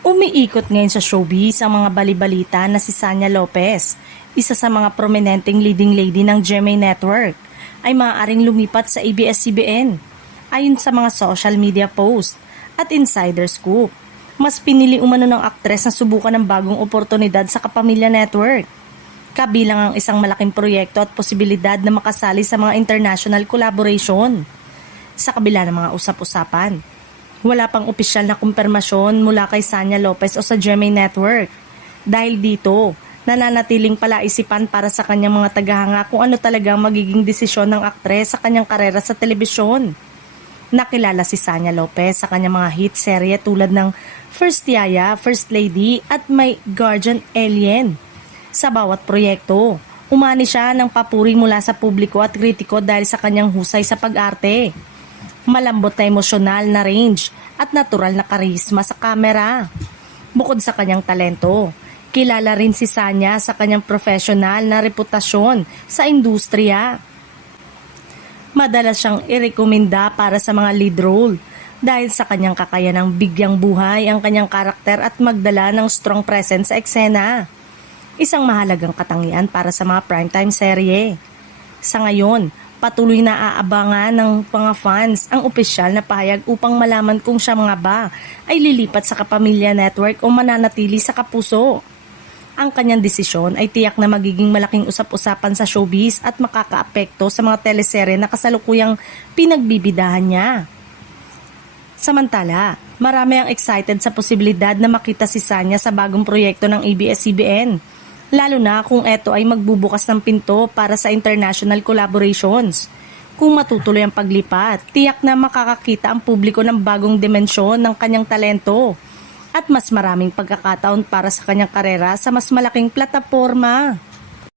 Umiikot ngayon sa showbiz ang mga balibalita na si Sanya Lopez, isa sa mga prominenteng leading lady ng GMA Network, ay maaaring lumipat sa ABS-CBN. Ayon sa mga social media post at insider scoop, mas pinili umano ng aktres na subukan ng bagong oportunidad sa Kapamilya Network. Kabilang ang isang malaking proyekto at posibilidad na makasali sa mga international collaboration. Sa kabila ng mga usap-usapan, wala pang opisyal na kumpirmasyon mula kay Sanya Lopez o sa GMA Network. Dahil dito, nananatiling palaisipan para sa kanyang mga tagahanga kung ano talaga ang magiging desisyon ng aktres sa kanyang karera sa telebisyon. Nakilala si Sanya Lopez sa kanyang mga hit serye tulad ng First Yaya, First Lady at My Guardian Alien. Sa bawat proyekto, umani siya ng papuri mula sa publiko at kritiko dahil sa kanyang husay sa pag-arte. Malambot na emosyonal na range at natural na karisma sa kamera. Bukod sa kanyang talento, kilala rin si Sanya sa kanyang professional na reputasyon sa industriya. Madalas siyang irekomenda para sa mga lead role dahil sa kanyang kakayanang bigyang buhay ang kanyang karakter at magdala ng strong presence sa eksena. Isang mahalagang katangian para sa mga primetime serye. Sa ngayon, patuloy na aabangan ng mga fans ang opisyal na pahayag upang malaman kung siya mga ba ay lilipat sa Kapamilya Network o mananatili sa Kapuso. Ang kanyang desisyon ay tiyak na magiging malaking usap-usapan sa showbiz at makakaapekto sa mga teleserye na kasalukuyang pinagbibidahan niya. Samantala, marami ang excited sa posibilidad na makita si Sanya sa bagong proyekto ng ABS-CBN. Lalo na kung ito ay magbubukas ng pinto para sa international collaborations. Kung matutuloy ang paglipat, tiyak na makakakita ang publiko ng bagong dimensyon ng kanyang talento at mas maraming pagkakataon para sa kanyang karera sa mas malaking plataporma.